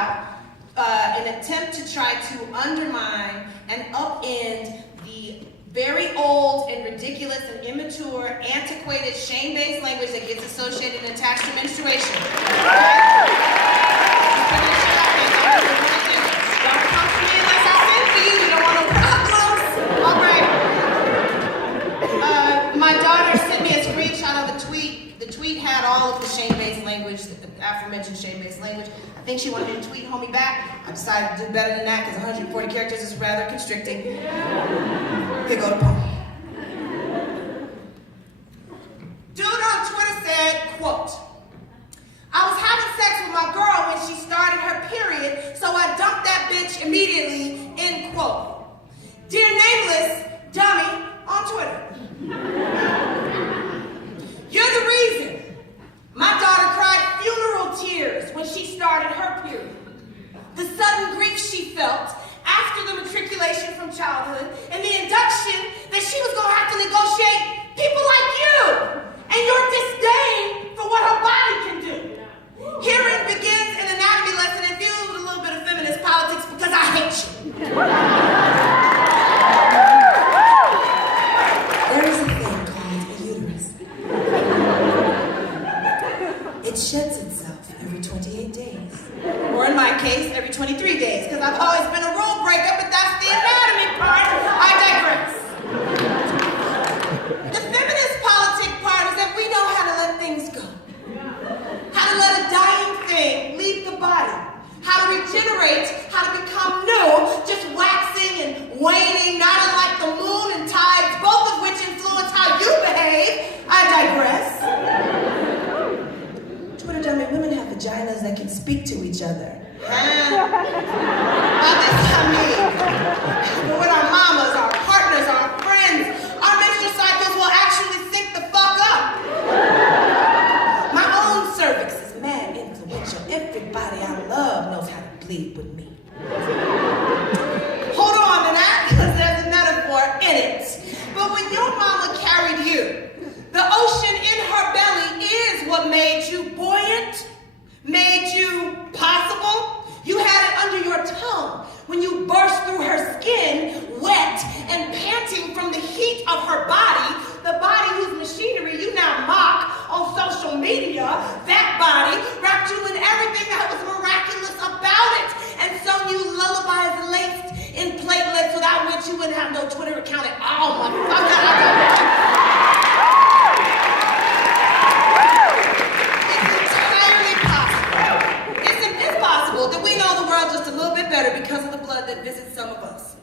about an attempt to try to undermine and upend the very old and ridiculous and immature, antiquated, shame-based language that gets associated and attached to menstruation. Don't come to me unless I send for you. You don't want no problems. All right. My daughter sent me a screenshot of a tweet. The tweet had all of the shame-based language, the aforementioned shame-based language. I think she wanted to tweet homie back. I decided to do better than that because 140 characters is rather constricting. Here go the poem. Dude on Twitter said, quote, I was having sex with my girl when she started her period, so I dumped that bitch immediately, end quote. Dear nameless dummy on Twitter. You're the reason my daughter cried funeral tears when she started her period. The sudden grief she felt after the matriculation from childhood and the induction that she was going to have to negotiate people like you and your disdain for what her body can do. Herein begins an anatomy lesson infused with a little bit of feminist politics because I hate you. There is a thing called a uterus. It sheds itself every 28 days. Or in my case, every 23 days, because I've always been a rule breaker, but that's the anatomy part. I digress. The feminist politic part is that we know how to let things go. How to let a dying thing leave the body. How to regenerate, how to become new, just waxing and waning, not unlike the moon and tides, both of which influence how you behave. I digress. Twitter dummy, women have vaginas that can speak to each other. Now this I mean. But with our mamas, our partners, our friends, our menstrual cycles will actually sync the fuck up. My own cervix is mad influential. Everybody I love knows how to bleed with me. Hold on to that, because there's a metaphor in it. But when your mama carried you, the ocean in her belly is what made you buoyant, made you possible. You had it under your tongue when you burst through her skin, wet and panting from the heat of her body, the body whose machinery you now mock on social media. That body wrapped you in everything that was miraculous about it and sung you lullabies laced in platelets without which you wouldn't have no Twitter account at all, motherfucker. That we know the world just a little bit better because of the blood that visits some of us.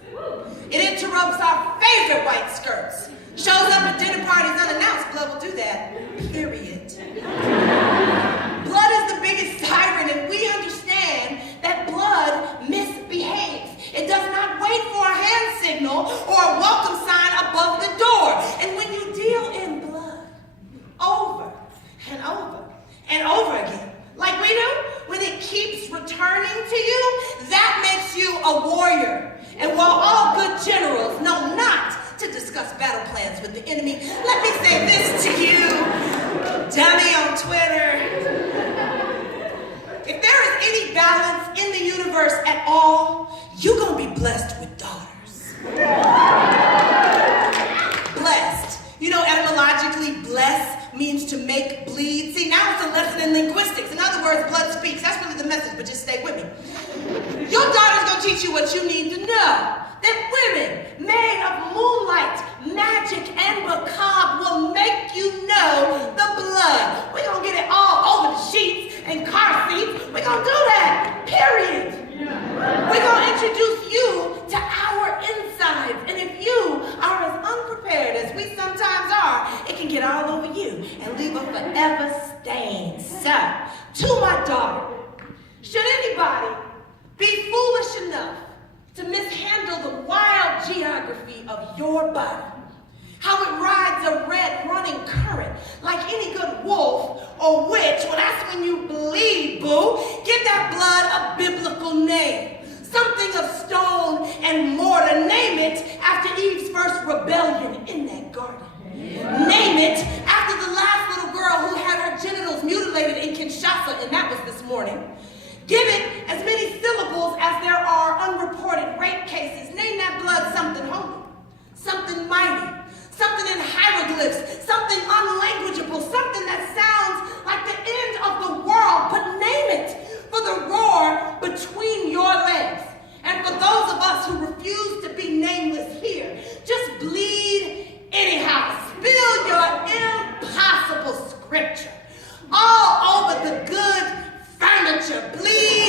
It interrupts our favorite white skirts. Shows up at dinner parties unannounced. Blood will do that. Period. Blood is the biggest siren, and we understand that blood misbehaves. It does not wait for a hand signal or a welcome sign above the door. And when you deal in blood over and over and over again, like we do, when it keeps returning to you, that makes you a warrior. And while all good generals know not to discuss battle plans with the enemy, let me say this to you, dummy on Twitter. If there is any balance in the universe at all, you're gonna be blessed with daughters. Blessed. You know, etymologically, bless means to make bleed. See, now it's a lesson in linguistics. In other words, blood speaks. That's really the message, but just stay with me. Your daughter's gonna teach you what you need to know. That women made of moonlight, magic, and macabre will make you know the blood. We're gonna get it all over the sheets and car seats. We're gonna do that, period. We're gonna introduce you to our insides. And if you are as unprepared as we sometimes are, it can get all over you and leave a forever stain. So, to my daughter, should anybody be foolish enough to mishandle the wild geography of your body, how it rides a red running current like any good wolf or witch, well, that's when you bleed, boo. Give that blood a biblical name. Something of stone and mortar. Name it after Eve's first rebellion in that garden. Name it after the last little girl who had her genitals mutilated in Kinshasa, and that was this morning. Give it as many Please.